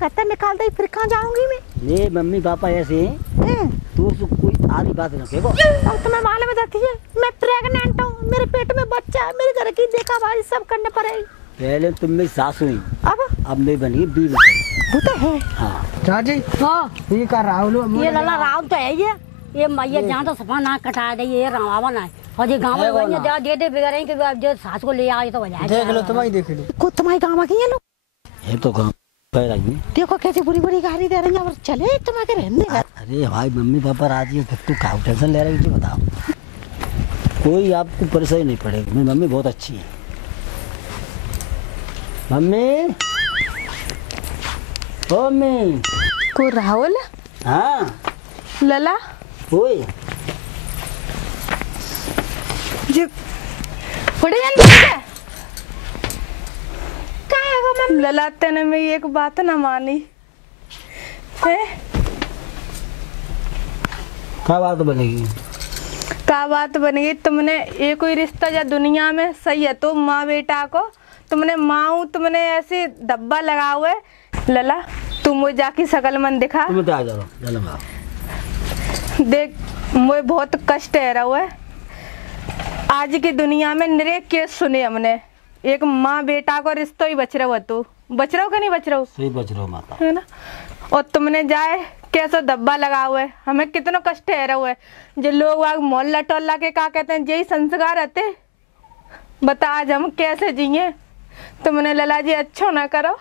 कहता निकाल दे, फिर कहाँ जाऊंगी मैं? ये मम्मी पापा ऐसे हैं, तू कोई आधी बात न कहो। अब तुम्हें मालूम जाती है मैं प्रेग्नेंट हूँ, मेरे पेट में बच्चा है, मेरे घर की देखा भाई सब करने पड़ेगी। पहले तुम मेरी सास हुई, अब मैं बनी बीवी। वो तो है। हाँ चाची हाँ ये का राहुल ये लला राम तो है ये मैया जहाँ तो सफा नाक कटा दे, ये रावण है और ये गाँव में वही दे दे बिगड़ कि जो सास को ले आए तो वजह देख लो तुम्हारी देख लो को तुम्हारे गाँव की है लोग, है तो गाँव कह रही है। देखो कैसी बुरी बुरी गाड़ी दे रही है और चले तुम्हारे रहने। अरे भाई मम्मी पापा राजी है, तू क्या टेंशन ले रही थी बताओ। कोई आपको परेशानी नहीं पड़ेगी, मेरी मम्मी बहुत अच्छी है। मम्मी ओ मम्मी को राहुल हाँ लला ओए जी पड़े जान लला तेने में एक बात ना मानी है। क्या बात बनेगी? क्या बात बनेगी? तुमने ये कोई रिश्ता या दुनिया में सही है तो माँ बेटा को तुमने माँ तुमने ऐसे डब्बा लगा हुआ है। लला तुम मुझे जाके सकल मन दिखा, तुम तो आ जाओ जलमा। देख मुझे बहुत कष्ट है रहा है। आज की दुनिया में निरे केस सुने हमने, एक माँ बेटा को रिश्ता ही बच रहा हो, तू बच रहा हो कि नहीं बच रहा हो? सही बच रहा हो माता, है ना। और तुमने जाए कैसा डब्बा लगा हुआ है, हमें कितना कष्ट है रहा है। जो लोग आग मोहल्ला टोल्ला के क्या कहते हैं, यही संस्कार रहते। बता आज हम कैसे जिए? तुमने लला जी अच्छा ना करो,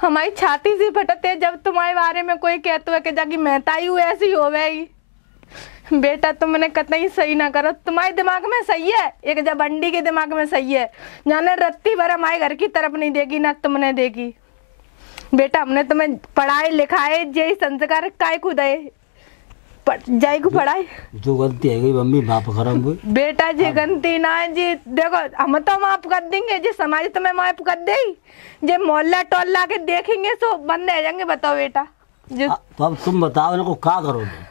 हमारी छाती सी फटते जब तुम्हारे बारे में कोई कहता है कि जाकी महताई हुई ऐसी हो गई। बेटा तुमने कतई सही ना करो, तुम्हारे दिमाग में सही है, एक जब अंडी के दिमाग में सही है, जाने रत्ती भर हमारे घर की तरफ नहीं देगी ना तुमने देगी। बेटा हमने तुम्हें पढ़ाए लिखाए यही संस्कार काय को दे जाए को पढ़ाई। जो गलती है गई मम्मी माफ करो। बेटा जी गलती ना है जी, देखो हम तो माफ कर देंगे जी, समाज तुम्हें माफ कर दे, जे मोहल्ला टोल्ला के देखेंगे तो बंद रह जाएंगे। बताओ बेटा जी। तो अब तुम बताओ इनको क्या करोगे?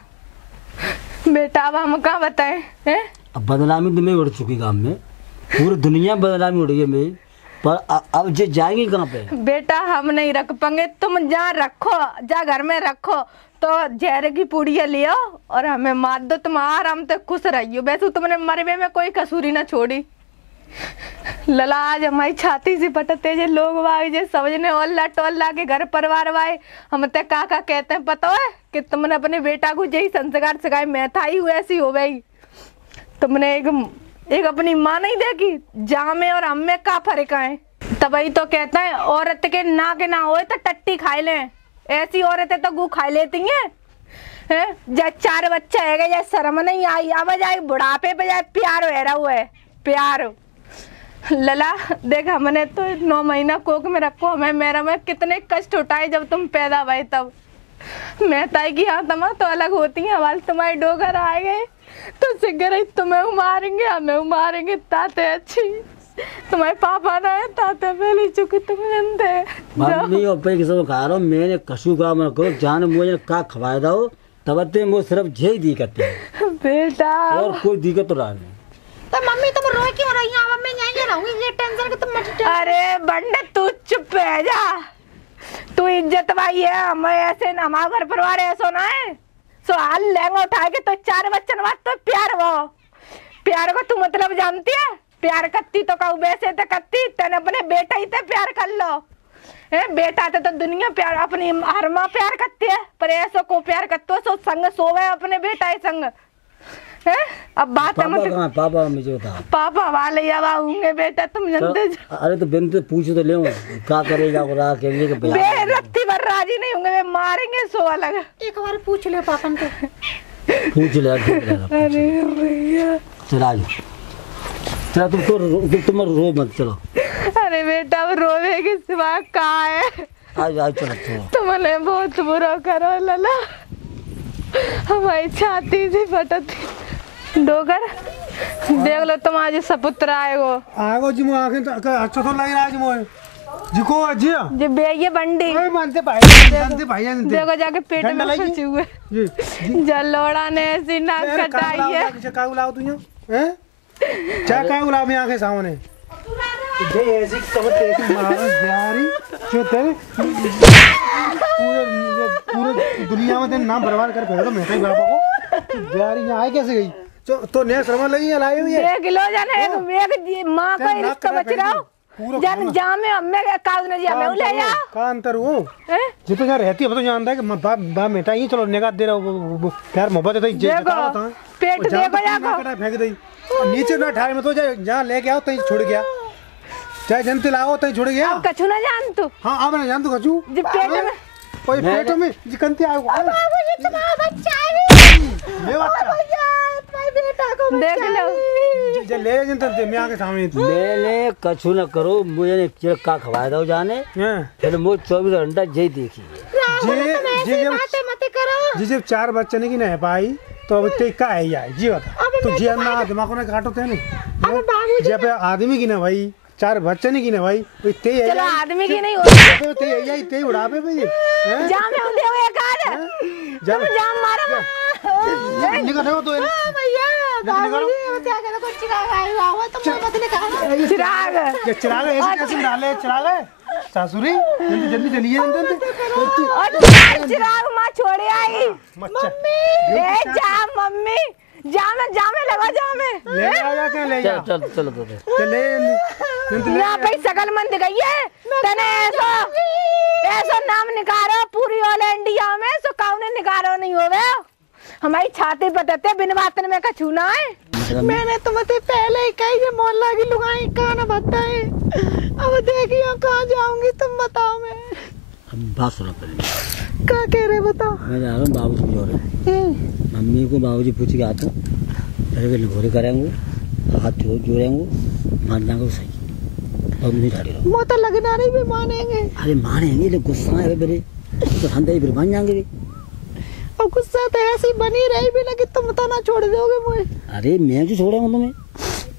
बेटा अब हम क्या बताएं हैं? अब बदनामी तुम्हें उड़ चुकी गांव में, पूरी दुनिया बदनामी उड़ी है मेरी, पर अब जे जाएंगे कहाँ पे? बेटा हम नहीं रख पाएंगे, तुम जहाँ रखो जा घर में रखो तो जहर की पूड़ियाँ ले आओ और हमें मार दो, तुम आराम से खुश रहियो। वैसे तुमने मरवे में कोई कसूरी ना छोड़ी। लला आज हमारी छाती से पटते जे लोग वाई जे समझने ओल्ला टोल्ला के घर परिवार वाए हम ते काका कहते हैं। पता है कि तुमने अपने बेटा को यही संस्कार सिखाए, मैथाई हुई ऐसी हो गई। तुमने एक अपनी माँ नहीं देखी, जा में और हम में का फर्क है? तभी तो कहता है औरत के ना के ना होए तो टट्टी खाए ले, ऐसी औरतें तो गू खा लेती हैं। जब 4 बच्चे है जब शर्म नहीं आई, अब जाए बुढ़ापे पे जाए प्यार हो रहा हुआ है प्यार। लला देख हमने तो 9 महीना कोख में रखो, हमें मेरा में कितने कष्ट उठाए जब तुम पैदा भये तब। महताई की हाँ तमा तो अलग होती है, हवाल तुम्हारे डोगर आए गए तो सिगरेट तुम्हें मारेंगे हमें मारेंगे, ताते अच्छी तुम्हारे पापा ना है ताते पहले चुकी तुम जानते। मम्मी और पे किसी को खा रहा हूँ मैंने कशु का मत करो, जान मुझे का खवाए दो तब ते मुझे सिर्फ यही दिक्कत है बेटा, और कोई दिक्कत तो रहा नहीं। तो मम्मी तुम रो क्यों रही हैं? अब मैं यहीं रहूंगी, ये टेंशन के तुम मत। अरे बंडे तू चुप रह जा, तू इज्जत भाई है, हमें ऐसे हमारा घर परिवार ऐसा ना है। सो हाल लहंगा उठा के तो 4 बच्चन बात तो प्यार वो प्यार को तू मतलब जानती है? प्यार करती तो कहू वैसे तो करती, तेने अपने बेटा ही तो प्यार कर लो है। बेटा तो दुनिया प्यार अपनी हर माँ प्यार करती है, पर ऐसा को प्यार करते हो सो संग सोवे अपने बेटा ही संग है। अब बात पापा कहाँ? पापा मुझे बता। पापा वाले अब आऊंगे बेटा, तुम जानते। अरे तो बिन तो पूछ तो ले क्या करेगा रत्ती भर राजी नहीं होंगे, वे मारेंगे सो अलग। एक बार पूछ ले पापा को, पूछ ले। अरे भैया चला चलो तुम रो मत चलो। अरे बेटा वो रोवे के सिवा कहाँ है? आज चलो तुमने बहुत बुरा करो लला, हमारी छाती से फटती डोगर। देख लो तुम आज सपुत्र आएगो जी मुझे अच्छा तो लग रहा है जी मुझे जी को जी बेये बंडी मानते भाई देखो जाके पेट में फंसे हुए जलोड़ा ने ऐसी नाक कटाई है। क्या उलाओ तुझे हैं? क्या उलाओ में आंखें सामने जे ऐसी कमत ऐसी मारो जारी जो तेरे पूरे दुनिया में तेरे नाम बर्बाद कर फेंका मैं तेरे बाबा को जारी यहाँ आए कैसे गई तो नया शर्मा लगी है लाई हुई है 1 किलो जाने एक मां का रिश्ता बच रहा हो जन जामे अम्मे के काज ने जामे ले जा का अंतर वो जितो यहाँ रहती है तो जानता है कि बा बेटा ये चलो निगाह दे रहा प्यार मोहब्बत है तो जे होता है पेट देखो जाको फेंक दई नीचे ना ठाई में तो जहाँ लेके आओ तहीं छोड़ गया चाहे जनते लाओ तहीं छोड़ गया अब कछु ना जान तू हाँ अब ना जान तू कछु जी पेट में ओए पेट में जी कंती आओ बाबू ये तुम्हारा बच्चा है ले बच्चा बेटा को देख लो जे ले जनते मैं आके सामने ले कछु न करो मुझे ने चिड़का खवाए दो जाने फिर मुझ 24 घंटा जय देखी जी मत करो जी जब 4 बच्चे नहीं की नहीं पाई तो अब ते का है यार जी बता तो जी ना दिमाग ने काटो थे नहीं जब आदमी की ना भाई 4 बच्चे नहीं की ना भाई ते चलो आदमी की नहीं होती ते यही ते उड़ा पे भाई जाम में उठे हुए कार जाम जाम मारो निकल रहे हो तो भैया बाबूजी क्या कहना कुछ चिराग आया हुआ तो मैं मत निकाल चिराग ये चिराग ऐसे कैसे डाले चिराग सासुरी जल्दी जल्दी चलिए और चिराग मां छोड़े आई मम्मी ए जा मम्मी जामे लगा जामे ले आया क्या ले जा चल चलो तो चले ना भाई सकल मंद गई है तने ऐसा नाम निकारो पूरी ऑल इंडिया में सो काउने निकारो नहीं होवे हमारी छाती बताते बिन बातन में कछु ना है मैंने तो मते पहले ही कही ये मोहल्ला की लुगाई काना बताए अब देखियो कहां जाऊंगी तुम बताओ मैं बात सुनो पहले क्या कह रहे बताओ मैं जा रहा हूँ बाबूजी की जोड़े मम्मी को बाबूजी पूछ के आता हूँ घोरे करेंगे हाथ जोड़ेंगे मान जाएंगे सही और मुझे झाड़ी रहो वो तो लगना नहीं भी मानेंगे अरे मानेंगे लेकिन गुस्सा है मेरे तो ठंडे फिर मान जाएंगे और गुस्सा तो ऐसी बनी रही भी ना कि तुम तो ना छोड़ दोगे मुझे अरे मैं क्यों छोड़ेंगे तुम्हें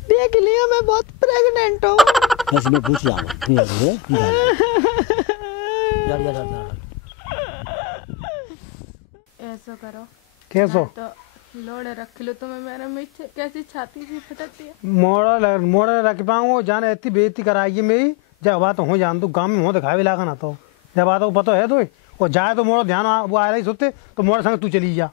देख लियो मैं बहुत प्रेग्नेंट हूँ बस मैं पूछ जाऊंगा ऐसा करो कैसो तो लोड़े रख लो तुम्हें मेरे में कैसी छाती सी फटती है मोड़ा रख पाऊंगा जाने इतनी बेइज्जती कराएगी मेरी जब बात हो जान तू गाँव में मुँह दिखावे लागा ना तो जब बात को पता है तो और जाए तो मोड़ा ध्यान वो आ रही सोते तो मोड़ा संग तू चली जा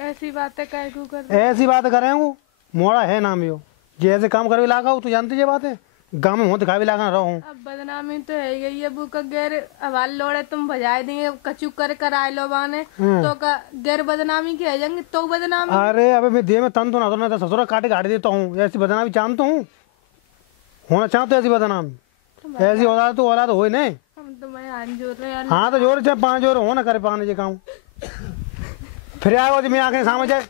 ऐसी बातें कह कर ऐसी बात करें वो मोड़ा है नाम यो जैसे काम करे लागा तू जानती है बात है गाँव में मुँह दिखावे लागा ना रहो अब बदनामी तो है गई है वो का गैर हवाल लोड़े तुम भजाए देंगे कचू कर आए लो बाने तो का गैर बदनामी की है जाएंगे तो बदनामी अरे अबे मैं देह में तन तो ना तो मैं तो ससुरा काटे गाड़ी देता हूँ ऐसी बदनामी जानता हूँ होना चाहते ऐसी बदनामी ऐसी औलाद तो औलाद हो नहीं हम तो मैं हाथ जोड़ रहे हैं हाँ तो जोर चाहे 5 जोर हो ना करे पाने जे काम फिर आए मैं आके सामने जाए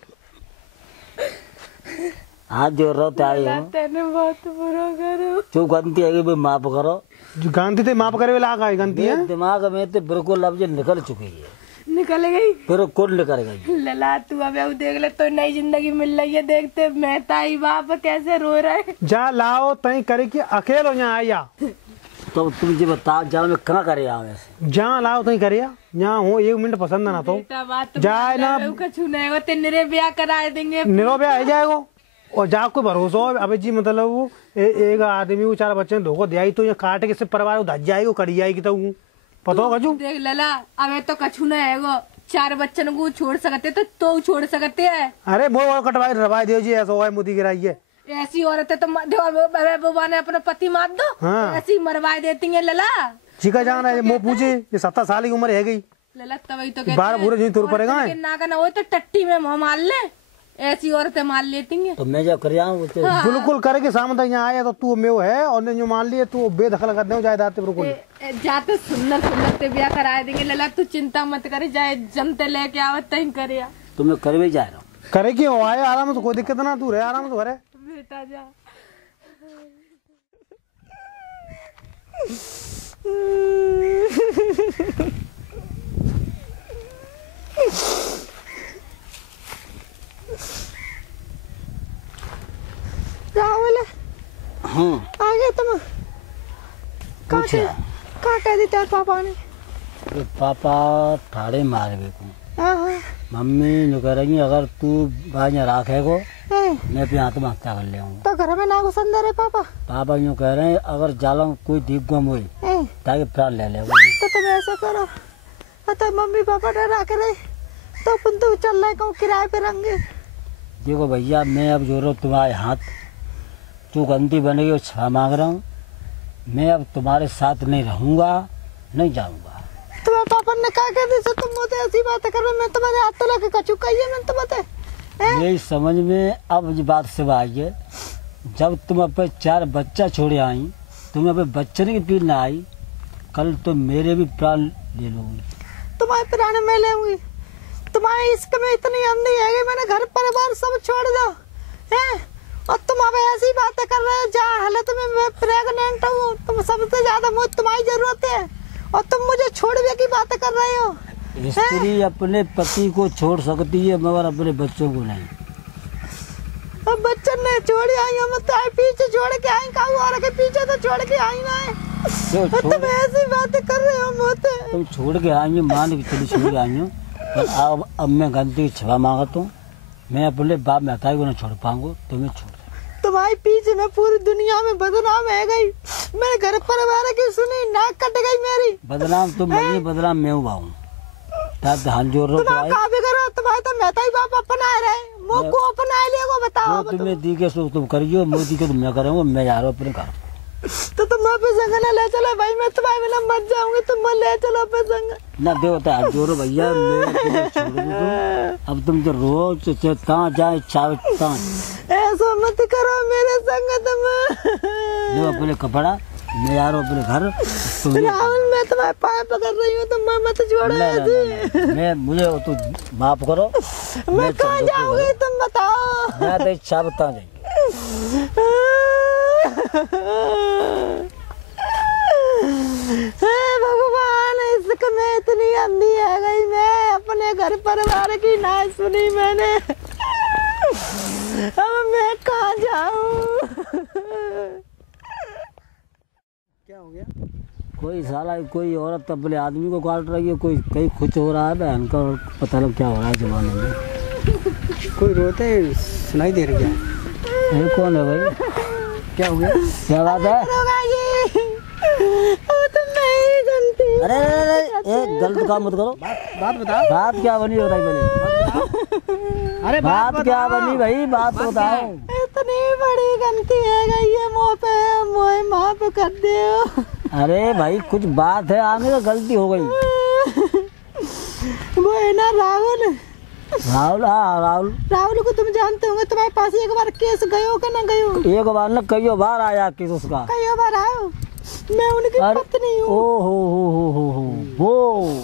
हाथ जोड़ रहा हो तेने बहुत बुरा करो जो गलती है वो माफ करो जो गांधी थे माफ करे वाला आ गलती है दिमाग में तो बिल्कुल लफ्ज निकल चुकी है निकल गई फिर कौन निकल गई लला तू अब देख ले तो नई जिंदगी मिल रही है देखते मैं ताई बाप कैसे रो रहे हैं जा लाओ तई करे कि अकेलो यहाँ आया तो तुम मुझे बताओ जाओ मैं कहाँ करे आओ ऐसे जहाँ लाओ तई करे यहाँ हो 1 मिनट पसंद ना तो जाए ना छूने तेरे ब्याह करा देंगे निरो ब्याह आ जाएगा और जा कोई भरोसा हो अबे जी मतलब वो एक आदमी वो 4 बच्चे धोखा दिया तो ये काट के से परिवार धज जाएगी कड़ी जाएगी तो पता होगा कछु देख लला अबे तो कछु न है वो 4 बच्चन को छोड़ सकते तो छोड़ सकते है अरे वो कटवाई रवाई दे जी ऐसा है मोदी गिराई है ऐसी औरतें तो बाबा ने अपना पति मार दो हाँ। ऐसी मरवाई देती है लला चिका जाना है वो पूछे ये 17 साल की उम्र है गई लला तभी तो बारह पूरे जो तुर पड़ेगा ना का ना वो तो टट्टी में मुँह मार ले ऐसी औरतें मार लेती हैं तो मैं जो कर आऊँ तो बिल्कुल करके सामने यहाँ आया तो तू में है और ने जो मान लिए तू बेदखल कर दे जायदाद पे बिल्कुल जाते सुंदर सुंदर ते ब्याह कराए देंगे लला तू चिंता मत करे जाए जमते लेके आवत तहीं करे तो मैं कर भी जा रहा हूँ करे क्यों आए आराम से कोई दिक्कत ना तू रहे आराम से भरे बेटा जा हाँ आ गए तुम कहा कह दी तेरे पापा ने तो पापा ठाड़े मार गए को हाँ मम्मी जो कह रही अगर तू बाज रखे को मैं अपनी आत्महत्या कर ले आऊंगा। तो घर में ना घुसन दे रहे पापा? पापा यूँ कह रहे हैं अगर जाला कोई दीप गुम हुई ताकि प्राण ले ले। तो तुम ऐसा करो, तो मम्मी पापा डरा करे तो अपन तो चल रहे कहूँ किराए पे रहेंगे। देखो भैया मैं अब जो तुम्हारे हाथ जो गंदी बनेगी वो क्षमा मांग रहा हूँ। मैं अब तुम्हारे साथ नहीं रहूँगा, नहीं जाऊँगा। तुम्हारे पापा ने कहा कह दी तुम मुझे ऐसी बात कर रहे, मैं तुम्हारे हाथ तो लगे कचू कही है, मैंने तो बताया। यही समझ में अब ये बात से आई है, जब तुम अपने 4 बच्चा छोड़े आई, तुम्हें अपने बच्चन की पीर ना आई, कल तो मेरे भी प्राण ले लोगी। तुम्हारे प्राण में ले हुई, तुम्हारे इश्क में इतनी अंधी है कि मैंने घर परिवार सब छोड़ दो है, और तुम अब ऐसी बातें कर रहे हो। जहाँ हालत में मैं प्रेग्नेंट हूँ, तुम सबसे ज्यादा मुझे तुम्हारी जरूरत है, और तुम मुझे छोड़ने की बातें कर रहे हो। स्त्री अपने पति को छोड़ सकती है मगर अपने बच्चों को नहीं। अब बच्चन ने छोड़ आई हो, मैं तो पीछे छोड़ के आई, काऊ और के पीछे तो छोड़ के आई ना है। तुम ऐसी बातें कर रहे हो मोते। तुम छोड़ के आई हो, मान के चली छोड़ के आई हो, पर अब मैं गलती की क्षमा मांगता हूँ। मैं अपने बाप महतारी को नहीं छोड़ पाऊंगा, तुम्हें छोड़। तुम्हारे पीछे मैं पूरी दुनिया में बदनाम है गई, मेरे घर परिवार की सुनी नाक कट गई मेरी। बदनाम तुम नहीं, बदनाम मैं हुआ हूँ। ध्यान जोर तुम का भी करो, तुम्हारे तो महता ही बाप अपना रहे, मुझको अपना ले को बताओ। तुम्हें दी के सो तुम करियो, मोदी के तुम मैं करूँगा, मैं जा रहा हूँ अपने घर। तो तुम अपने संग ना ले चलो भाई, मैं तुम्हारे बिना मर जाऊंगी, तुम ले चलो अपने संग। ना देवता हाथ जोड़ो भैया, मैं छोड़ दूँ। अब तुम जो रोज कहाँ जाए चाहे ऐसा मत करो मेरे संग तुम। जो अपने कपड़ा मैं जा रहा हूँ अपने घर। राहुल मैं तुम्हारे पाए पकड़ रही हूँ, तुम मत छोड़ो ऐसे। मैं मुझे तो माफ करो। मैं कहाँ जाऊंगी तुम बताओ। मैं तो इच्छा बता जाएंगे। भगवान इसक में इतनी अंधी है गई, मैं अपने घर परिवार की ना सुनी मैंने। अब मैं कहाँ जाऊँ? क्या हो गया? कोई साला कोई औरत अपने आदमी को काट रही है, कोई कहीं खुश हो रहा है बहन का, पता लग क्या हो रहा है जमाने में। कोई रोते सुनाई दे रही है। ये कौन है भाई? क्या हो गया? क्या बात है? अरे गलत काम मत करो। बात बता। बात क्या बनी बताई पहले। अरे बात क्या बनी भाई, बात तो बताओ। इतनी बड़ी गलती है गई है मुँह पे, मुँह माफ कर दो। अरे भाई कुछ बात है, आगे तो गलती हो गई। वो है ना राहुल। राहुल? हाँ राहुल। राहुल को तुम जानते होंगे, तुम्हारे पास एक बार केस गयो कि ना गयो? एक बार न कई बार आया केस उसका। कई बार आओ, मैं उनकी पत्नी हूँ। ओ हो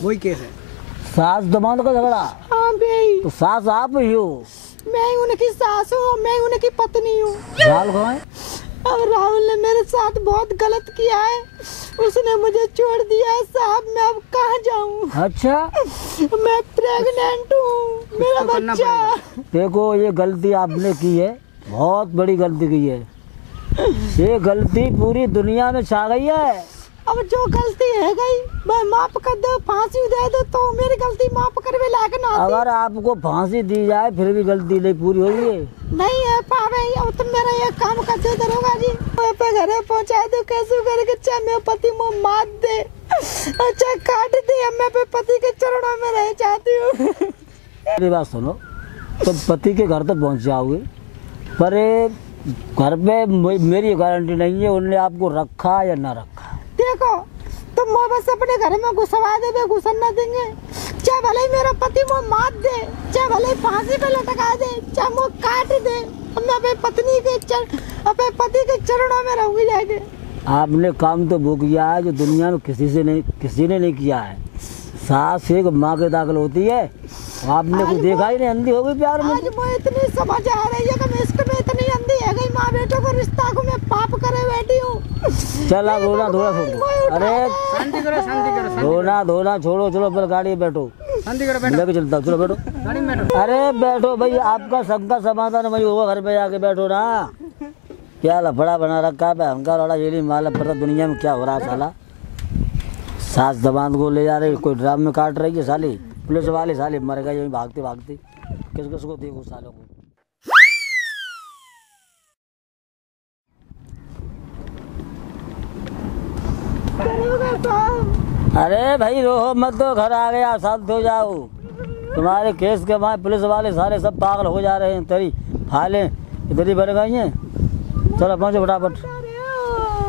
वही केस है। सास दमाद का झगड़ा? हाँ भाई। तो सास आप ही हो? मैं उनकी सास हूँ, मैं उनकी पत्नी हूँ। राहुल कहाँ है? अब राहुल ने मेरे साथ बहुत गलत किया है, उसने मुझे छोड़ दिया है साहब, मैं अब कहाँ जाऊँ? अच्छा मैं प्रेग्नेंट हूँ, मेरा बच्चा। देखो ये गलती आपने की है, बहुत बड़ी गलती की है। ये गलती पूरी दुनिया में छा गई है। अब जो गलती है गई मैं माफ कर दो, फांसी दे दो तो मेरी गलती माफ करवे लायक ना आती। अगर आपको फांसी दी जाए फिर भी गलती नहीं पूरी होगी। नहीं है पावे, अब तुम मेरा ये काम कर दो दरोगा जी, पे घरे पहुंचा दो कैसे करके, चाहे मेरे पति मुँह मार दे, अच्छा काट दे, मैं पे पति के चरणों में रह चाहती हूँ। मेरी बात सुनो, तुम पति के घर तक पहुंच जाओगे, पर घर पे मेरी गारंटी नहीं है उन्होंने आपको रखा या ना रखा। देखो तुम मुँह बस अपने घर में घुसवा दे, घुसन न देंगे, चाहे भले ही मेरा पति मुँह मार दे, चाहे भले ही फांसी पे लटका दे, चाहे मुँह काट दे, मैं अपने पत्नी के अपने पति के चरणों में रहूंगी जाके। आपने काम तो वो किया है जो दुनिया में किसी ने नहीं किया है। सास एक माँ के दाखिल होती है, आपने कुछ देखा ही नहीं, अंधी हो गई प्यार में। आज मुझे इतनी समझ आ रही है कि मैं इसके में इतनी अंधी है गई, माँ बेटों को रिश्ता को मैं पाप करे बैठी हूँ। चल आप रोना धोना छोड़ो, अरे शांति करो रोना धोना छोड़ो, चलो पर गाड़ी में बैठो, शांति करो, बैठो लेके चलता हूँ, चलो बैठो गाड़ी में बैठो। अरे बैठो भाई, आपका सबका समाधान वही होगा, घर पे जाके बैठो ना। क्या लफड़ा बना रखा है हमका लड़ा जेली माला, पता दुनिया में क्या हो रहा है साला। सास दबान को ले जा रही, कोई ड्राम में काट रही है साली, पुलिस वाले साले मर गए भागते भागते, किस किस को देखो सालों को। अरे भाई रोहो मत, दो घर आ गया, शांत हो जाओ। तुम्हारे केस के वहाँ पुलिस वाले सारे सब पागल हो जा रहे हैं, तेरी फाइलें इधर ही भर गई हैं। चलो पहुँचो फटाफट।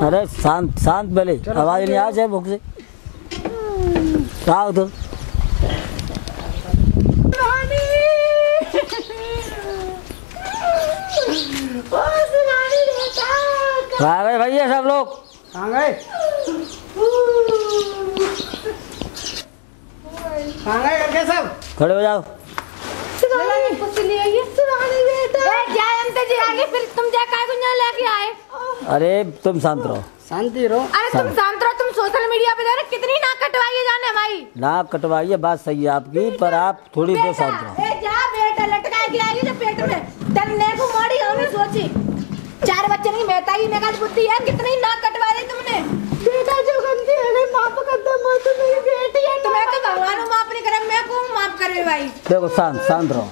अरे शांत शांत पहले, आवाज़ नहीं आ जाए भूख से। आओ तो आ गए भैया सब लोग, कहाँ गए? कहाँ गए करके सब? खड़े हो जाओ। फिर तुम जा काय गुंजा लेके आए? अरे तुम शांत रहो, शांति रहो। अरे तुम शांत रहो, तुम सोशल मीडिया पे देख कितनी नाक कटवाई है जाने हमारी। नाक कटवाइए, बात सही है आपकी, पर आप थोड़ी देर शांत रहो। ए जा बेटा, लटका के आई ना पेट में, तन्ने को मोड़ी हमने सोची। 4 बच्चे की मेहताई में का बुद्धि है, कितनी नाक कटवा दी तुमने। बेटा जो गंदी है माफ कर दे, मैं तो मेरी बेटी है। तुम्हें तो भगवान माफ नहीं करे, मैं को माफ करे भाई। देखो शांत शांत रहो।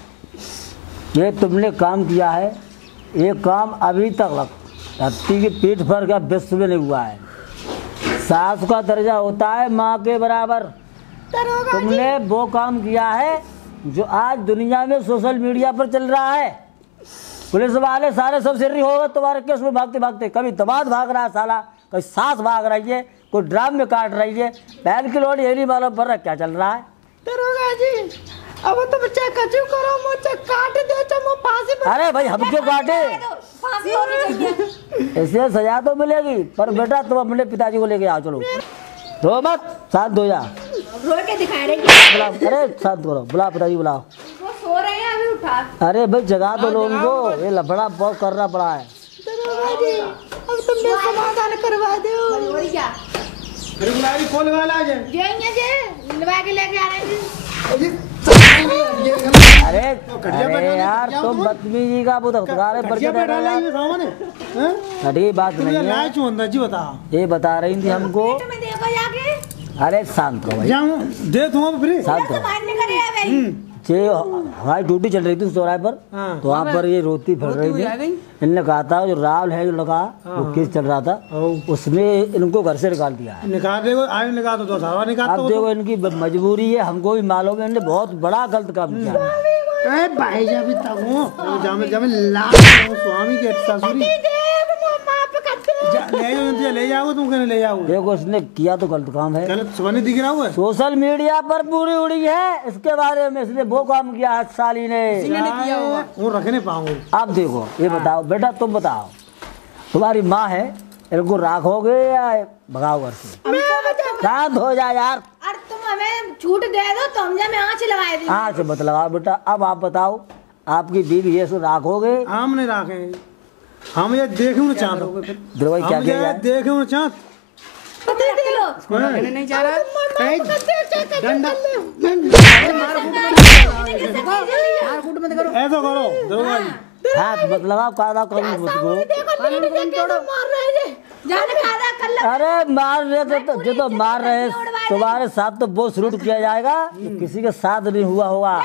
ये तुमने काम किया है, ये काम अभी तक धरती की पीठ पर क्या विश्व में नहीं हुआ है। सास का दर्जा होता है माँ के बराबर। तुमने वो काम किया है जो आज दुनिया में सोशल मीडिया पर चल रहा है। पुलिस वाले सारे सब सिर्री हो गए तुम्हारे केस में भागते भागते। कभी दमाद भाग रहा है साला, कोई सास भाग रही है, कोई ड्राम में काट रही है, बैल की लोड यही नहीं मालूम पड़ रहा क्या चल रहा है। दरोगा जी अब तो बच्चा कचू करो, मुझे काट दे तो मैं फांसी पर। अरे भाई हम क्यों काटे, फांसी होनी चाहिए। इससे सजा तो मिलेगी, पर बेटा तुम अपने पिताजी को लेके आओ। चलो रो मत, शांत हो जा। रो के दिखा रहे बुलाओ, अरे शांत करो, बुलाओ पिताजी बुलाओ। वो सो रहे हैं अभी, उठा। अरे भाई जगा दो लोगों को, ये लफड़ा बहुत करना पड़ा है। दरोगा जी अब तुम मेरा समाधान करवा दो। और क्या अरे बुलाई कॉल वाला आ जाए। जे लवा के लेके आ रहे हैं। अरे अरे यार तुम बदतमीजी का वो तुम्हारे परिचय दे रहे हो। कड़ी बात नहीं है, जी बता। ये बता रही थी हमको। तुम्हें देखो जाके, अरे शांत रहो भाई, जाऊँ दे दूँ फिर। शांत रहो। मारने करे है भाई। ये हमारी ड्यूटी चल रही थी उस चौराहे पर, तो वहाँ पर ये रोती फिर रही थी। इनने कहा था जो राहुल है जो लगा वो केस चल रहा था, उसने इनको घर से निकाल दिया है। निकाल देगा, आज निकाल दो सारा निकाल। अब देखो इनकी मजबूरी है, हमको भी मालूम है, इन्होंने बहुत बड़ा गलत काम किया है। भाई जा भी तक जामे जामे लाख स्वामी के ससुरी ले जाओ, तुम कहने ले जाओ। देखो इसने किया तो गलत काम है, गलत सुबह दिख रहा हुआ है। सोशल मीडिया पर पूरी उड़ी है इसके बारे में, इसने वो काम किया है साली ने। वो रख नहीं पाऊंगा। अब देखो ये बताओ बेटा, तुम बताओ तुम्हारी माँ है, इनको राखोगे या भगाओ घर से? शांत हो जा यार। अरे तुम हमें छूट दे दो तो हम जब आँच लगाए दी। आँच मत लगाओ बेटा। अब आप बताओ आपकी बीवी है, इसको राखोगे? हम नहीं राखेंगे, हम ये देखे चाहते। दरवाई क्या किया देखे चाहत नहीं जा रहा ऐसा करो दरवाजा हाथ मत लगाओ, कादा करो मत करो। अरे मार रहे तो जो तो मार रहे तुम्हारे साथ तो बहुत सलूट किया जाएगा, तो किसी के साथ नहीं हुआ होगा।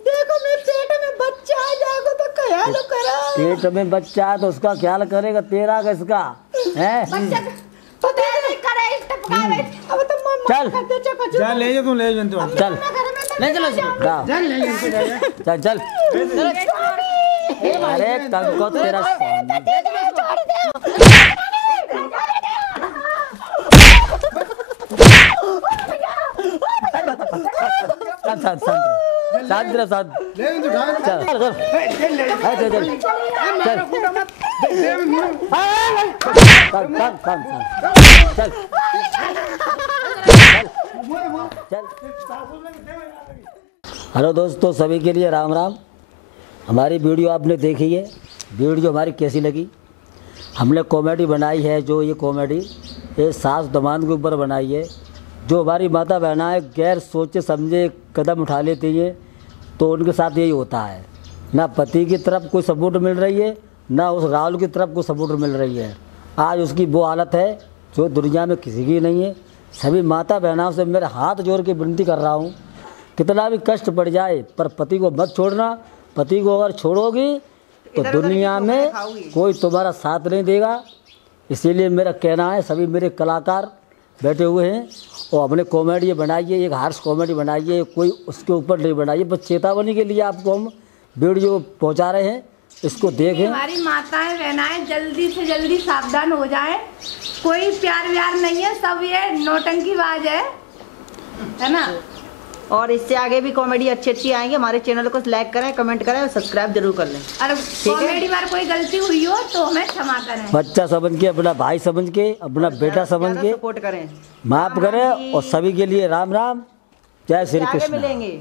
देखो मेरे पेट में बच्चा आ जाएगा तो ख्याल करो। पेट में बच्चा है तो उसका ख्याल करेगा, तेरा किसका है? चल जा ले जा, तुम ले जा, चल ले चलो चल चल। अरे तुमको तेरा शांत रहो, शांत। चल चल चल चल। हेलो दोस्तों, सभी के लिए राम राम। हमारी वीडियो आपने देखी है, वीडियो हमारी कैसी लगी? हमने कॉमेडी बनाई है, जो ये कॉमेडी ये सास दमाद के ऊपर बनाई है। जो हमारी माता बहनाएं गैर सोचे समझे कदम उठा लेती हैं, तो उनके साथ यही होता है। ना पति की तरफ कोई सपोर्ट मिल रही है, ना उस राहुल की तरफ कोई सपोर्ट मिल रही है। आज उसकी वो हालत है जो दुनिया में किसी की नहीं है। सभी माता बहनाओं से मेरे हाथ जोड़ के विनती कर रहा हूँ, कितना भी कष्ट पड़ जाए पर पति को मत छोड़ना। पति को अगर छोड़ोगी तो दुनिया में कोई तुम्हारा साथ नहीं देगा। इसीलिए मेरा कहना है सभी मेरे कलाकार बैठे हुए हैं और अपने कॉमेडी बनाइए, एक हार्श कॉमेडी बनाइए, कोई उसके ऊपर नहीं बनाइए। बस चेतावनी के लिए आपको हम वीडियो पहुंचा रहे हैं, इसको देखें। हमारी माताएं बहनाएं जल्दी से जल्दी सावधान हो जाएं। कोई प्यार व्यार नहीं है, सब ये नौटंकीबाज है ना। और इससे आगे भी कॉमेडी अच्छी आएंगे। हमारे चैनल को लाइक करें, कमेंट करें और सब्सक्राइब जरूर कर लें। और कॉमेडी में कोई गलती हुई हो तो हमें क्षमा करें। बच्चा समझ के, अपना भाई समझ के, अपना बेटा समझ के सपोर्ट करें, माफ करें। और सभी के लिए राम राम, जय श्री कृष्ण। मिलेंगे।